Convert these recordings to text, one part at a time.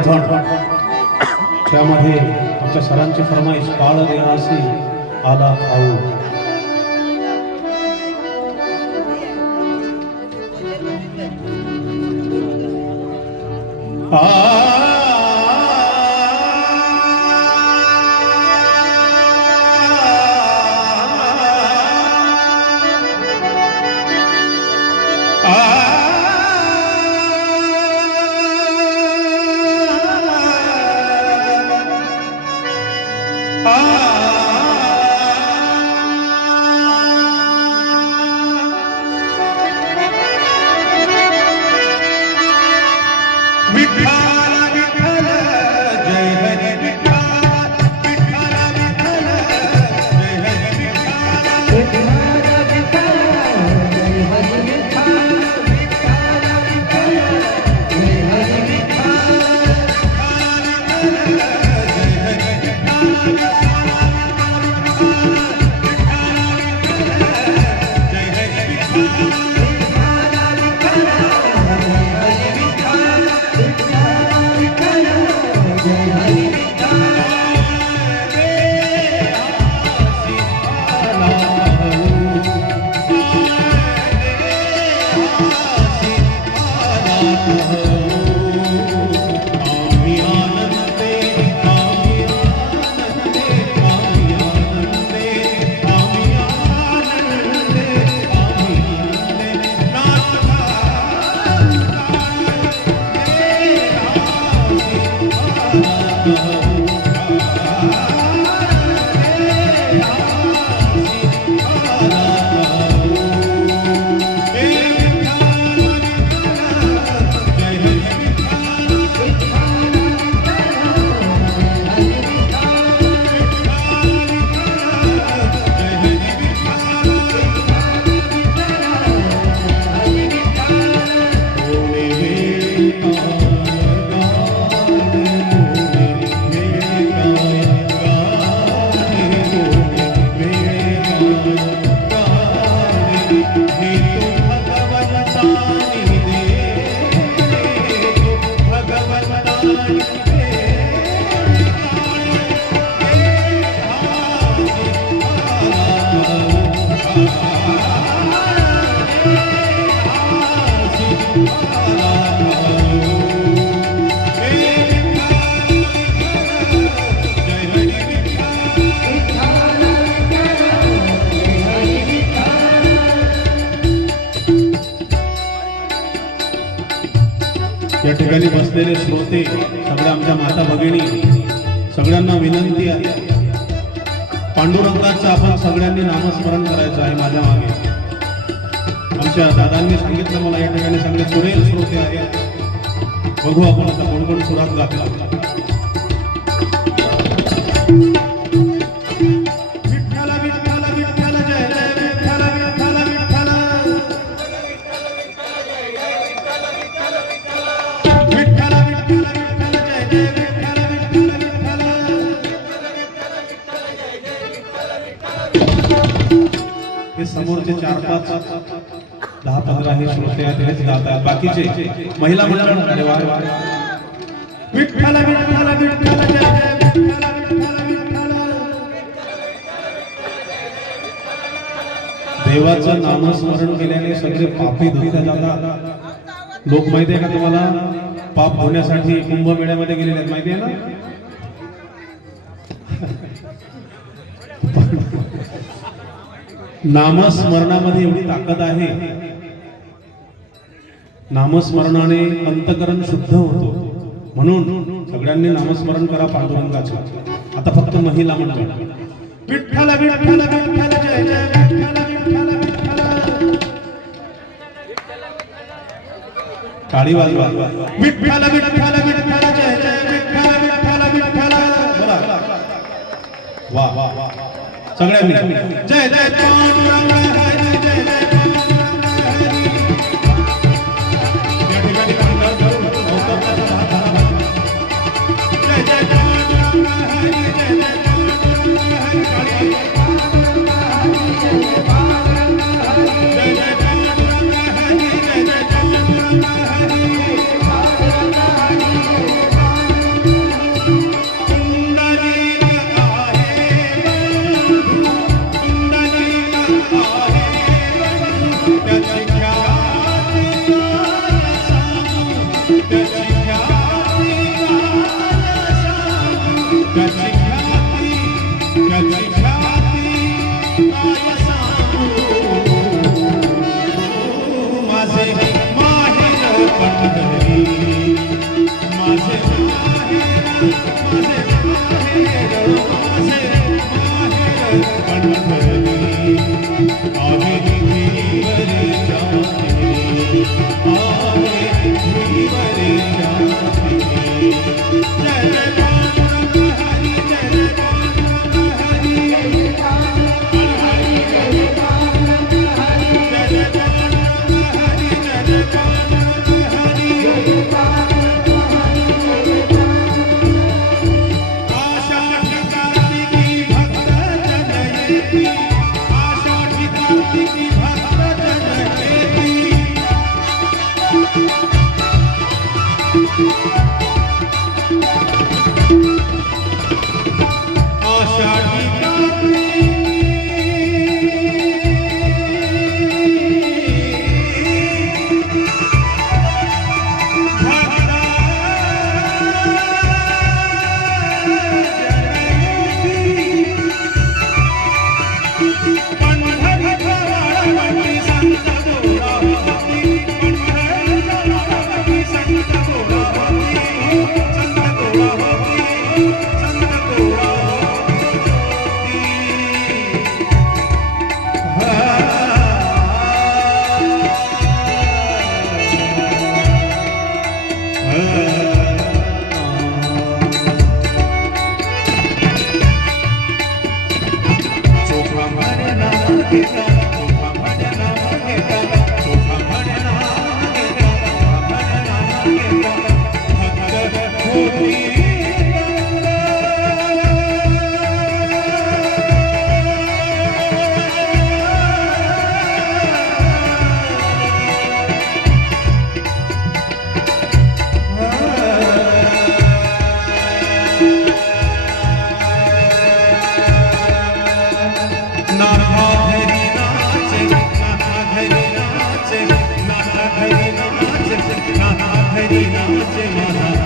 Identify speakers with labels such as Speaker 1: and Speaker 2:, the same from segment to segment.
Speaker 1: पण त्यामध्ये आमच्या सरांची फरमाईश काळ देणासी आला खाऊ आ या ठिकाणी बसलेले श्रोते सगळ्या आमच्या माता भगिनी सगळ्यांना विनंती आहे. पांडुरंगाचं आपण सगळ्यांनी नामस्मरण करायचं आहे माझ्या मागे. आमच्या दादांनी सांगितलं मला या ठिकाणी सांगितलं सुरेल श्रोते आहेत. बघू आपण आता कोण कोण सुरात गातला समोरचे चार पाच दहा पंधरा हे श्रोते आहेत जातात बाकीचे महिला मंडळ अरे वा, वा. देवाचं नामस्मरण केल्याने सगळे पापी धुता जातात. लोक माहिती आहे का तुम्हाला? पाप धुण्यासाठी कुंभमेळ्यामध्ये गेलेले आहेत. माहिती आहे ना? नामस्मरणामध्ये एवढी ताकद आहे. नामस्मरणाने अंतकरण शुद्ध होतो. म्हणून सगळ्यांनी नामस्मरण करा पांडुरंगाचं. आता फक्त महिला म्हणतो विठ्ठल विठ्ठल विठ्ठल जय जय विठ्ठल विठ्ठल विठ्ठल. टाळी वाजवा विठ्ठल विठ्ठल विठ्ठल जय जय विठ्ठल विठ्ठल विठ्ठल. वा वा वा. सगळ्यांनी जय जय पांडुरंग हरी जय जय पांडुरंग Música Thank you. नाचे नाथा घरी नाचे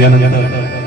Speaker 1: Yeah, yeah.